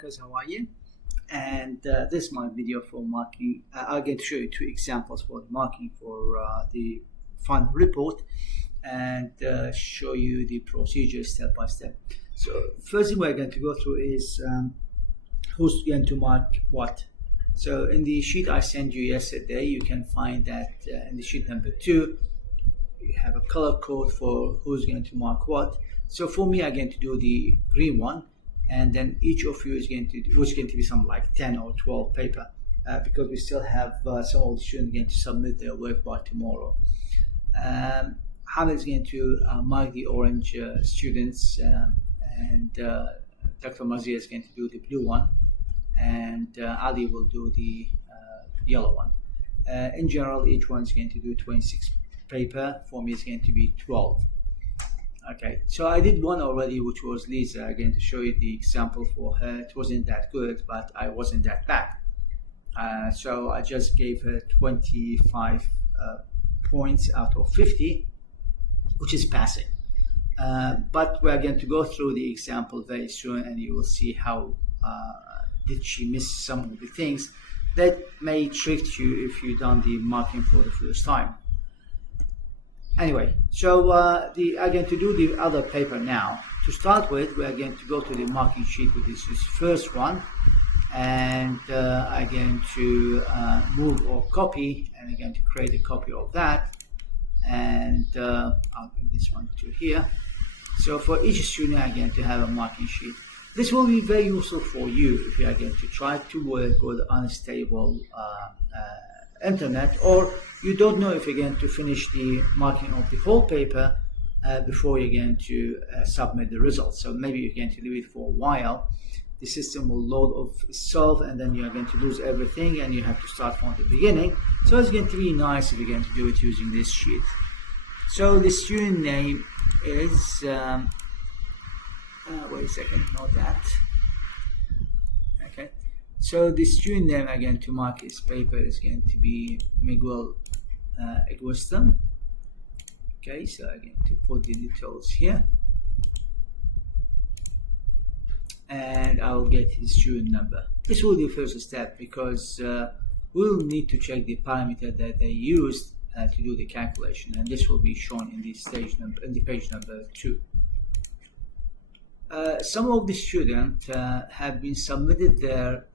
Marcus, how are you? And this is my video for marking. I'm going to show you two examples for marking for the final report and show you the procedure step by step. So first thing we're going to go through is who's going to mark what. So in the sheet I sent you yesterday, you can find that in the sheet number 2, you have a color code for who's going to mark what. So for me, I'm going to do the green one, and then each of you is going to do, which is going to be some like 10 or 12 paper, because we still have some of the students going to submit their work by tomorrow. Hamid is going to mark the orange students, and Dr. Mazia is going to do the blue one, and Ali will do the yellow one. In general, each one is going to do 26 paper. For me, it's going to be 12. Okay, so I did one already, which was Lisa. I'm going to show you the example for her. It wasn't that good, but I wasn't that bad. So I just gave her 25 points out of 50, which is passing. But we're going to go through the example very soon, and you will see how did she miss some of the things that may trick you if you've done the marking for the first time. Anyway, so I'm going to do the other paper now. To start with, we're going to go to the marking sheet, which is this first one, and I'm going to move or copy, and I'm going to create a copy of that, and I'll bring this one to here. So for each student, I'm going to have a marking sheet. This will be very useful for you if you are going to try to work with unstable internet, or you don't know if you're going to finish the marking of the whole paper before you're going to submit the results. So maybe you're going to leave it for a while. The system will load of itself, and then you're going to lose everything, and you have to start from the beginning. So it's going to be nice if you're going to do it using this sheet. So the student name is wait a second, not that. Okay. So the student name I'm going to mark his paper is going to be Miguel Egueston. Okay, so I'm going to put the details here, and I will get his student number. This will be the first step, because we'll need to check the parameter that they used to do the calculation, and this will be shown in the page number 2. Some of the students have been submitted their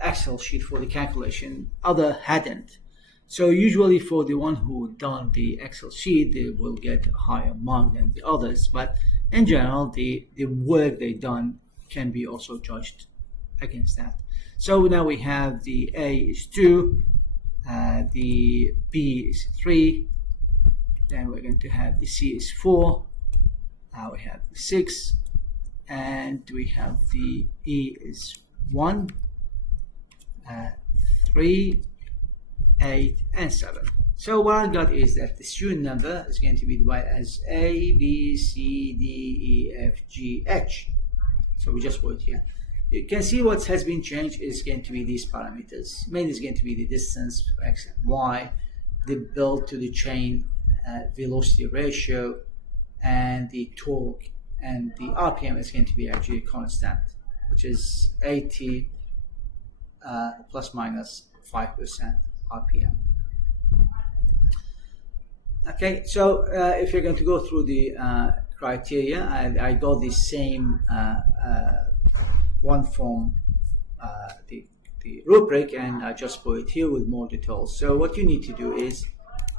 Excel sheet for the calculation, other hadn't. So usually for the one who done the Excel sheet, they will get a higher mark than the others, but in general the work they done can be also judged against that. So now we have the A is 2, the B is 3, then we're going to have the C is 4, we have the 6, and we have the E is 1, 3, 8, and 7. So what I got is that the student number is going to be divided as A, B, C, D, E, F, G, H. So we just put it here. You can see what has been changed is going to be these parameters. Mainly is going to be the distance, X and Y, the build to the chain, velocity ratio, and the torque, and the RPM is going to be actually constant, which is 80 plus minus 5% RPM. Okay, so if you're going to go through the criteria, I got the same one from the rubric, and I just put it here with more details. So what you need to do is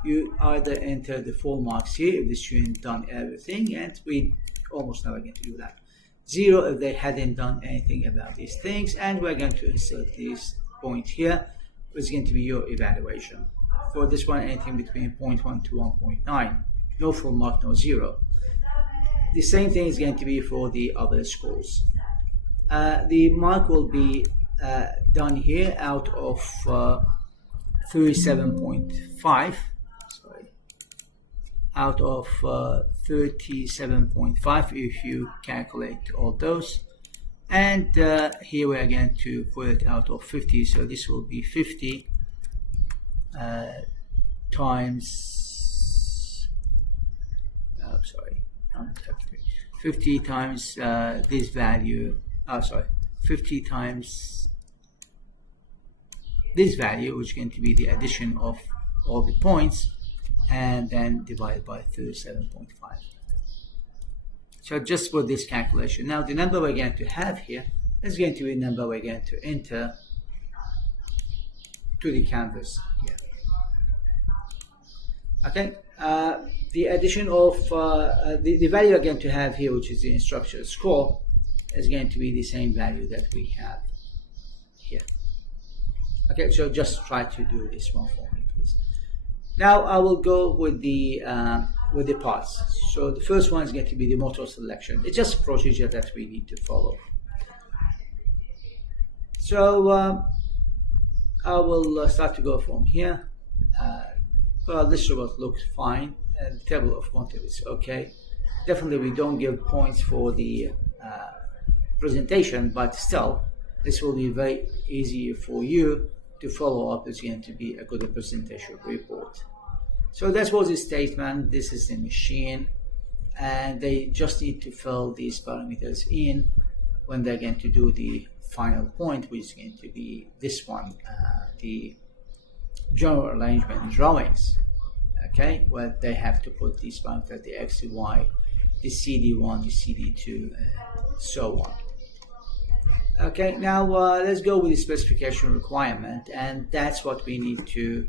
you either enter the full marks here if the student done everything, and we almost never going to do that. 0 if they hadn't done anything about these things, and we're going to insert this point here, which is going to be your evaluation. For this one, anything between 0.1 to 1.9. No full mark, no 0. The same thing is going to be for the other schools. The mark will be done here out of 37.5. Out of 37.5 if you calculate all those, and here we are going to put it out of 50, so this will be 50 times 50 times this value, 50 times this value, which is going to be the addition of all the points, and then divided by 37.5. So just for this calculation. Now the number we're going to have here is going to be a number we're going to enter to the canvas here. Okay, the addition of the value we're going to have here, which is the instructional score, is going to be the same value that we have here. Okay, so just try to do this one for me, please. Now I will go with the parts. So the first one is going to be the motor selection. It's just a procedure that we need to follow. So I will start to go from here. Well, this robot looks fine, and the table of contents is okay. Definitely we don't give points for the presentation, but still this will be very easy for you to follow up. It's going to be a good presentation report. So that was the statement. This is the machine, and they just need to fill these parameters in when they're going to do the final point, which is going to be this one, the general arrangement drawings. Okay, well, they have to put these parameters, the X, the Y, the CD1, the CD2, and so on. Okay, now let's go with the specification requirement, and that's what we need to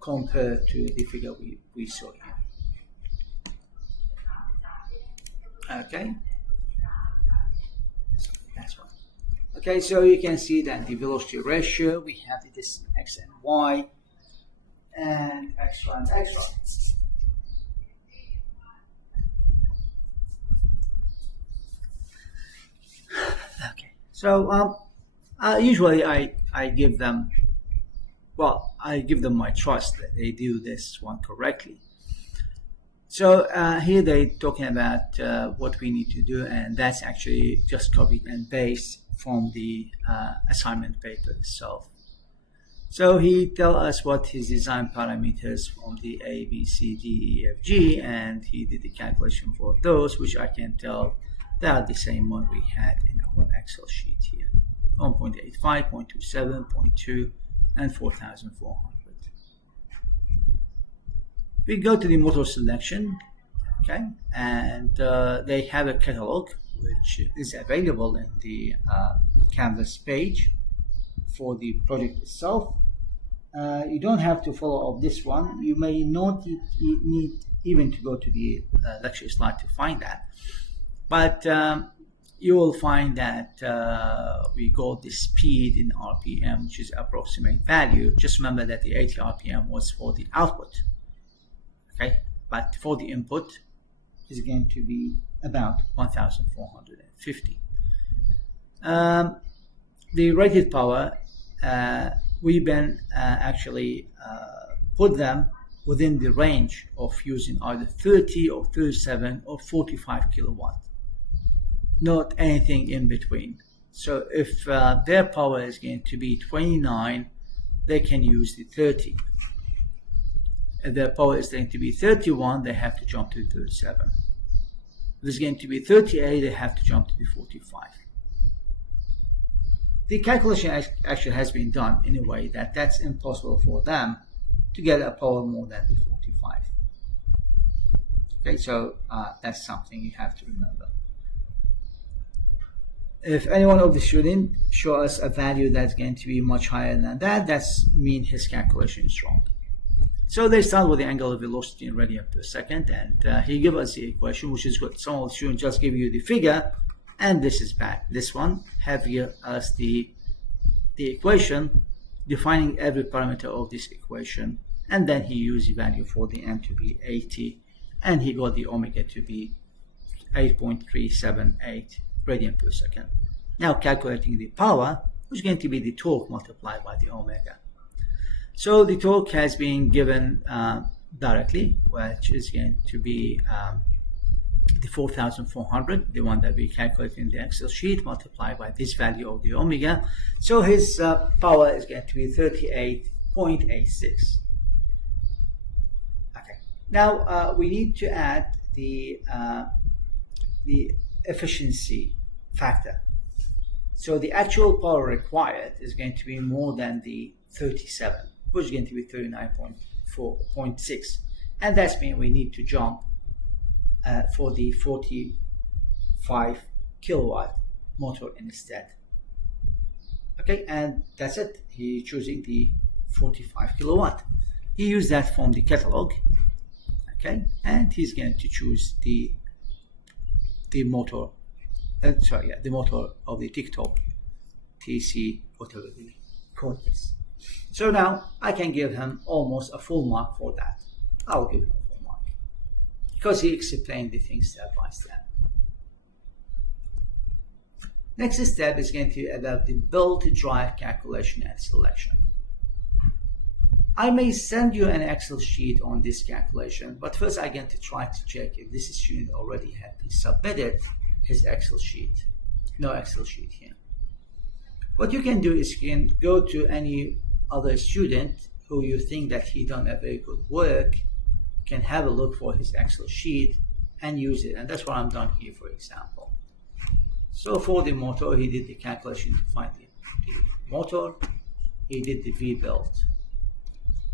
compare to the figure we saw here. Okay, so that's one. Okay, so you can see that the velocity ratio, we have the distance X and Y, and X1 and X1. Okay, so usually I give them, well, I give them my trust that they do this one correctly. So here they're talking about what we need to do, and that's actually just copied and pasted from the assignment paper itself. So he tells us what his design parameters from the A, B, C, D, E, F, G, and he did the calculation for those, which I can tell they are the same one we had in our Excel sheet here. 1.85, 0.27, 0.2, and 4,400. We go to the motor selection, okay, and they have a catalog which is available in the Canvas page for the project itself. You don't have to follow up this one. You may not need even to go to the lecture slide to find that, but you will find that we got the speed in RPM, which is approximate value. Just remember that the 80 RPM was for the output, okay, but for the input is going to be about 1,450. The rated power, we've been actually put them within the range of using either 30 or 37 or 45 kilowatt, not anything in between. So if their power is going to be 29, they can use the 30. If their power is going to be 31, they have to jump to 37. If it's going to be 38, they have to jump to the 45. The calculation actually has been done in a way that that's impossible for them to get a power more than the 45. Okay, so that's something you have to remember. If any one of the students show us a value that's going to be much higher than that, that's mean his calculation is wrong. So they start with the angular velocity in radian per second, and he gives us the equation, which is good. Some of the students just give you the figure, and this is bad. This one have here as the equation, defining every parameter of this equation, and then he used the value for the n to be 80, and he got the omega to be 8.378 radian per second. Now calculating the power, which is going to be the torque multiplied by the omega. So the torque has been given directly, which is going to be the 4,400, the one that we calculate in the Excel sheet, multiplied by this value of the omega. So his power is going to be 38.86. Okay. Now we need to add the efficiency factor. So the actual power required is going to be more than the 37, which is going to be 39.6, and that's mean we need to jump for the 45 kilowatt motor instead. Okay, and that's it. He's choosing the 45 kilowatt. He used that from the catalog. Okay, and he's going to choose the motor. The motor of the TikTok TC, whatever the code is. So now I can give him almost a full mark for that. I'll give him a full mark because he explained the thing step by step. Next step is going to be about the build drive calculation and selection. I may send you an Excel sheet on this calculation, but first I'm going to try to check if this student already had submitted his Excel sheet. No Excel sheet here. What you can do is you can go to any other student who you think that he done a very good work, can have a look for his Excel sheet and use it. And that's what I'm done here, for example. So for the motor, he did the calculation to find the motor. He did the V-build.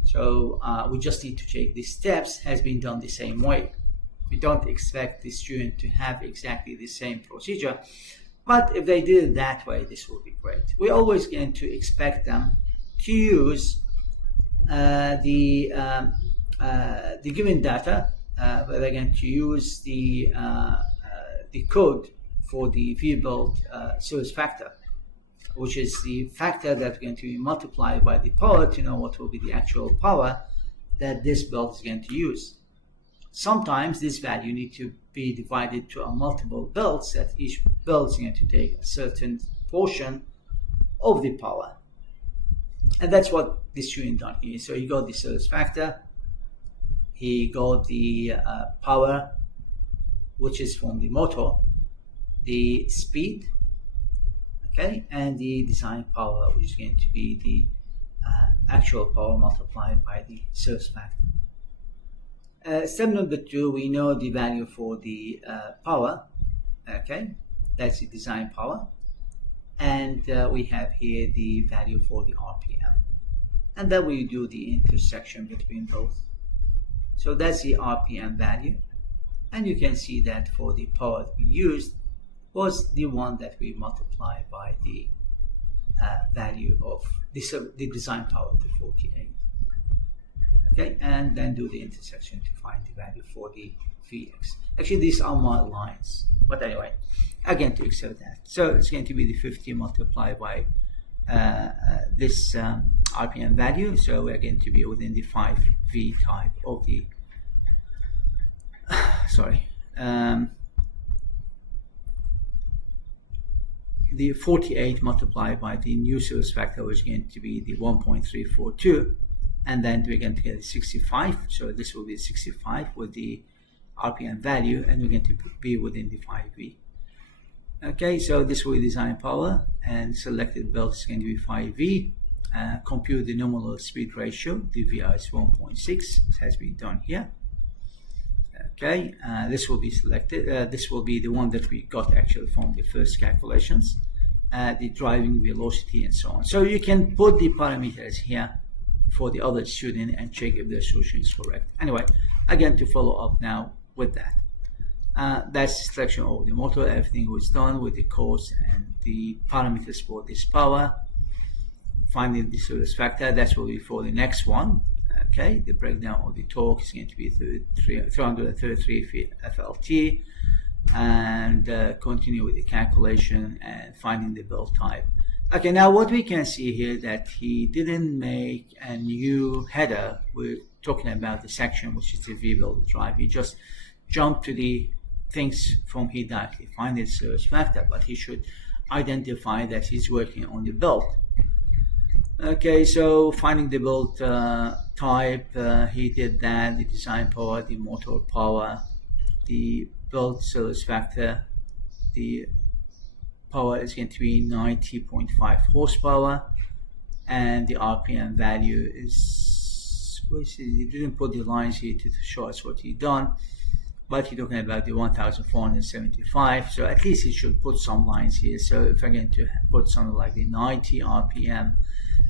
So we just need to check the steps has been done the same way. We don't expect the student to have exactly the same procedure, but if they did it that way, this will be great. We're always going to expect them to use the given data, but they're going to use the code for the V-build series factor, which is the factor that's going to be multiplied by the power to know what will be the actual power that this build is going to use. Sometimes this value needs to be divided to a multiple builds, that each build is going to take a certain portion of the power. And that's what this student done here. So he got the series factor, he got the power, which is from the motor, the speed, okay, and the design power, which is going to be the actual power multiplied by the series factor. Step number 2, we know the value for the power, okay, that's the design power, and we have here the value for the RPM, and then we do the intersection between both. So that's the RPM value, and you can see that for the power that we used was the one that we multiply by the value of the design power of the 48. Okay, and then do the intersection to find the value for the Vx. Actually, these are my lines, but anyway, again, to accept that. So it's going to be the 50 multiplied by this RPM value. So we're going to be within the 5V type of the, the 48 multiplied by the new series factor, which is going to be the 1.342. And then we're going to get 65, so this will be 65 with the RPM value, and we're going to be within the 5V. Okay, so this will be design power, and selected build is going to be 5V. Compute the nominal speed ratio, the VI is 1.6, it has been done here. Okay, this will be selected, this will be the one that we got actually from the first calculations, the driving velocity and so on. So you can put the parameters here for the other student and check if their solution is correct. Anyway, again, to follow up now with that. That's the selection of the motor. Everything was done with the codes and the parameters for this power. Finding the series factor, that will be for the next one. Okay, the breakdown of the torque is going to be 333 FLT, and continue with the calculation and finding the build type. Okay, now what we can see here that he didn't make a new header. We're talking about the section which is the V-build drive. He just jumped to the things from here directly, find the series factor, but he should identify that he's working on the build. Okay, so finding the build type, he did that, the design power, the motor power, the build series factor, the power is going to be 90.5 horsepower, and the RPM value is, he didn't put the lines here to show us what he done, but you're talking about the 1475, so at least it should put some lines here. So if I'm going to put something like the 90 RPM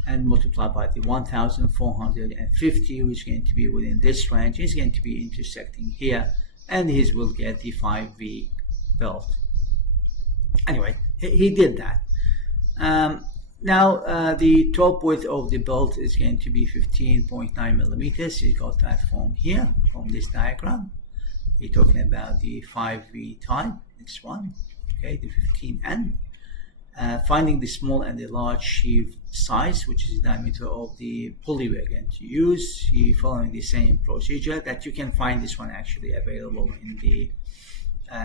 and multiply by the 1450, which is going to be within this range, is going to be intersecting here, and his will get the 5V belt. Anyway, he did that. Now the top width of the belt is going to be 15.9 millimeters. You got that from here, from this diagram. We're talking about the 5V type, this one, okay, the 15N. Finding the small and the large sheave size, which is the diameter of the pulley we're going to use. You're following the same procedure that you can find this one actually available in the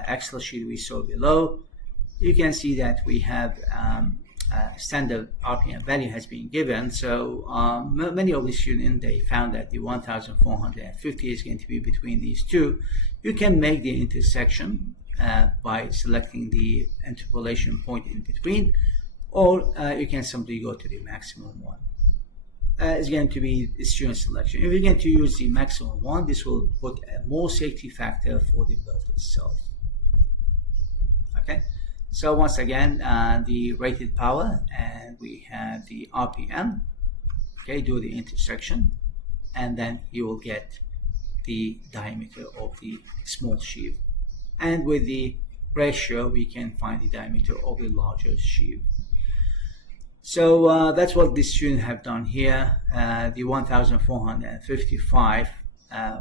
Excel sheet we saw below. You can see that we have standard RPM value has been given. So many of the students, they found that the 1450 is going to be between these two. You can make the intersection by selecting the interpolation point in between, or you can simply go to the maximum one. It's going to be the student selection. If you're going to use the maximum one, this will put a more safety factor for the belt itself. Okay. So once again, the rated power, and we have the RPM. Okay, do the intersection, and then you will get the diameter of the small sheave. And with the ratio, we can find the diameter of the larger sheave. So that's what the students have done here. The 1455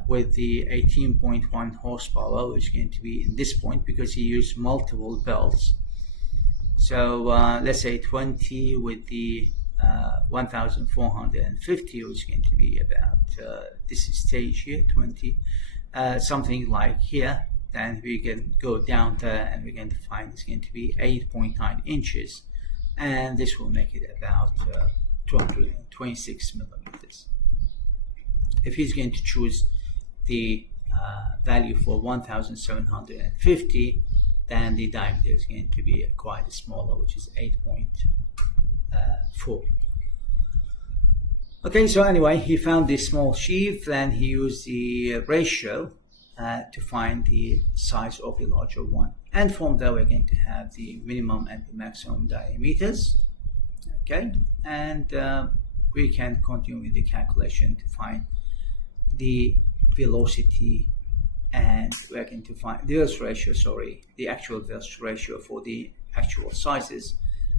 with the 18.1 horsepower, which is going to be in this point because he used multiple belts. So let's say 20 with the 1450, which is going to be about this stage here, 20, something like here. Then we can go down there and we're going to find it's going to be 8.9 inches, and this will make it about 226 millimeters. If he's going to choose the value for 1750, then the diameter is going to be quite smaller, which is 8.4. Okay, so anyway, he found this small sheave, then he used the ratio to find the size of the larger one. And from there, we're going to have the minimum and the maximum diameters. Okay, and we can continue with the calculation to find the velocity, and we're going to find the actual velocity ratio for the actual sizes,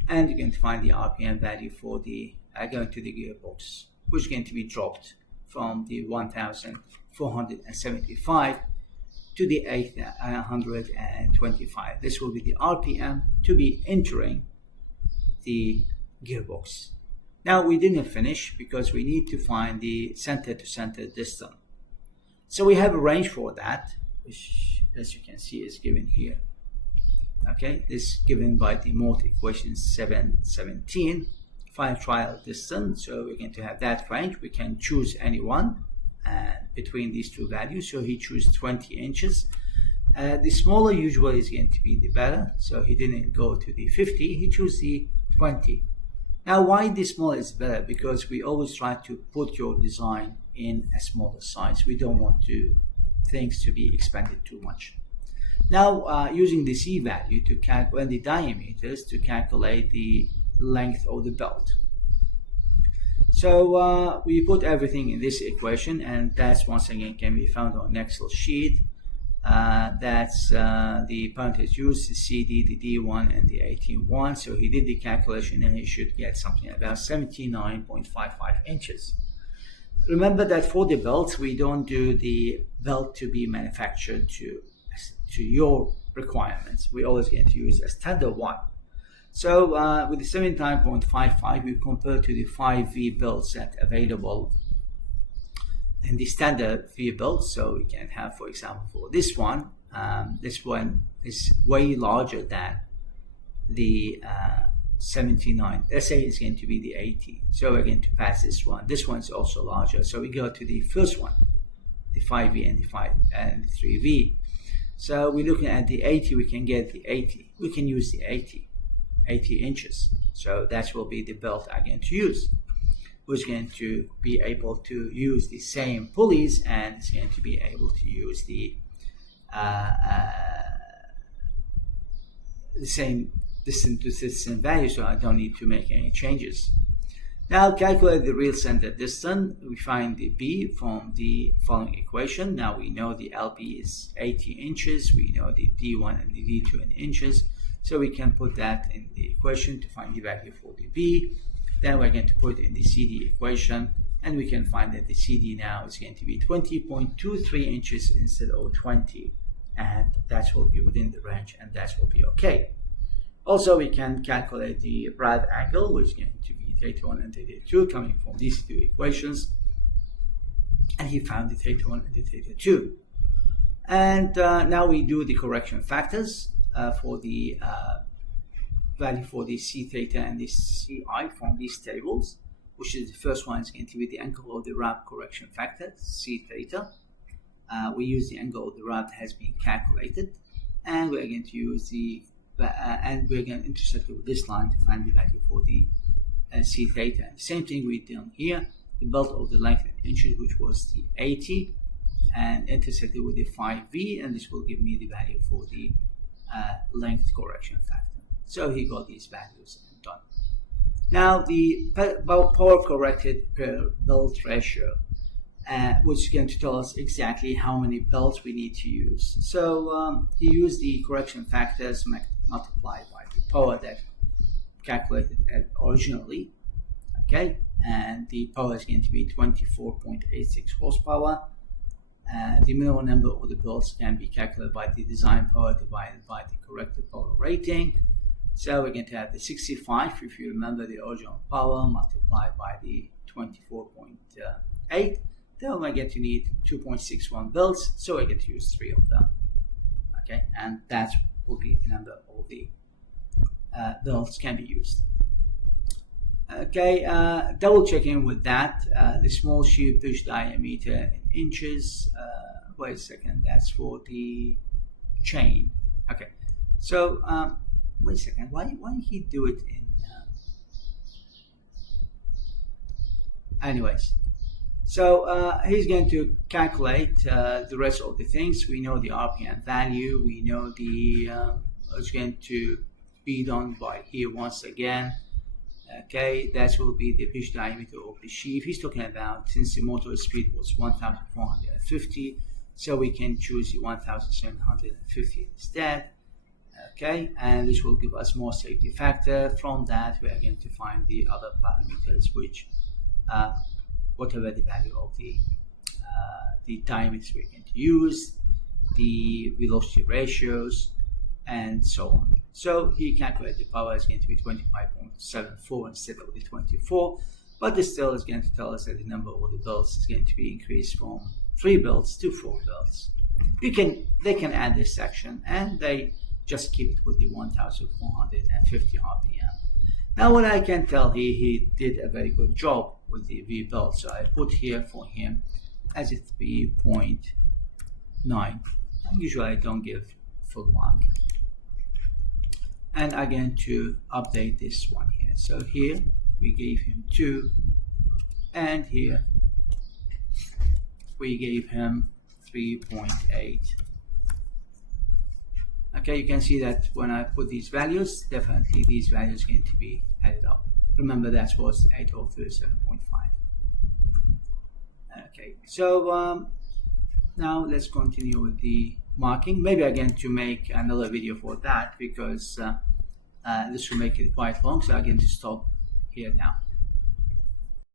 and you're going to find the RPM value for the going to the gearbox, which is going to be dropped from the 1475 to the 825. This will be the RPM to be entering the gearbox. Now we didn't finish because we need to find the center to center distance. So we have a range for that, which as you can see is given here. Okay, this is given by the mode equation 717. Find trial distance, so we're going to have that range. We can choose any one between these two values. So he chose 20 inches. The smaller usually is going to be the better, so he didn't go to the 50, he chose the 20. Now why the smaller is better? Because we always try to put your design in a smaller size. We don't want things to be expanded too much. Now using the C value to calculate the diameters to calculate the length of the belt. So we put everything in this equation, and that's once again can be found on an Excel sheet. That's the parentheses used, the CD, the D1, and the 18.1. So he did the calculation, and he should get something about 79.55 inches. Remember that for the belts, we don't do the belt to be manufactured to your requirements. We always get to use a standard one. So with the 79.55, we compare to the 5V belts that are available in the standard V belts. So we can have, for example, for this one is way larger than the 79. Let's say it's going to be the 80. So we're going to pass this one. This one's also larger. So we go to the first one, the 5V and the 3V. So we're looking at the 80. We can get the 80. We can use the 80 inches. So that will be the belt I'm going to use. Who's going to be able to use the same pulleys, and it's going to be able to use the the same distant to distant value, so I don't need to make any changes. Now calculate the real center distance. We find the B from the following equation. Now we know the LB is 80 inches. We know the D1 and the D2 in inches. So we can put that in the equation to find the value for the B. Then we're going to put in the CD equation, and we can find that the CD now is going to be 20.23 inches instead of 20. And that will be within the range, and that will be okay. Also, we can calculate the right angle, which is going to be theta 1 and theta 2 coming from these two equations. And he found the theta 1 and the theta 2. And now we do the correction factors for the value for the C theta and the CI from these tables, which is the first one is going to be the angle of the wrap correction factor, C theta. We use the angle of the wrap that has been calculated, and we're going to use the and we're going to intersect it with this line to find the value for the C theta. And the same thing we've done here, the belt of the length in inches, which was the 80, and intersected with the 5V, and this will give me the value for the length correction factor. So he got these values and done. Now the power corrected per belt ratio, which is going to tell us exactly how many belts we need to use. So he used the correction factors multiplied by the power that calculated originally, okay, and the power is going to be 24.86 horsepower. The minimum number of the belts can be calculated by the design power divided by the corrected power rating. So we're going to have the 65, if you remember the original power, multiplied by the 24.8. Then we're going to need 2.61 belts, so we're going to use 3 of them. Okay, and that will be the number of the belts can be used. Okay, double checking with that. The small shear pitch diameter in inches. Wait a second, that's for the chain. Okay, so wait a second. Why did he do it in? Anyways, so he's going to calculate the rest of the things. We know the RPM value. We know the it's going to be done by here once again. Okay, that will be the pitch diameter of the sheave. He's talking about, since the motor speed was 1,450, so we can choose the 1,750 instead. Okay, and this will give us more safety factor. From that, we are going to find the other parameters, which whatever the value of the diameters we're going to use, the velocity ratios, and so on. So he calculated the power is going to be 25.74 instead of the 24, but this still is going to tell us that the number of the belts is going to be increased from 3 belts to 4 belts. They can add this section, and they just keep it with the 1,450 RPM. Now what I can tell he did a very good job with the V belt, so I put here for him as a 3.9. Usually I don't give full mark. And again, to update this one here. So here we gave him 2, and here we gave him 3.8. Okay, you can see that when I put these values, definitely these values are going to be added up. Remember that was 8037.5. Okay, so now let's continue with the marking. Maybe again to make another video for that, because this will make it quite long, so I'm going to stop here now.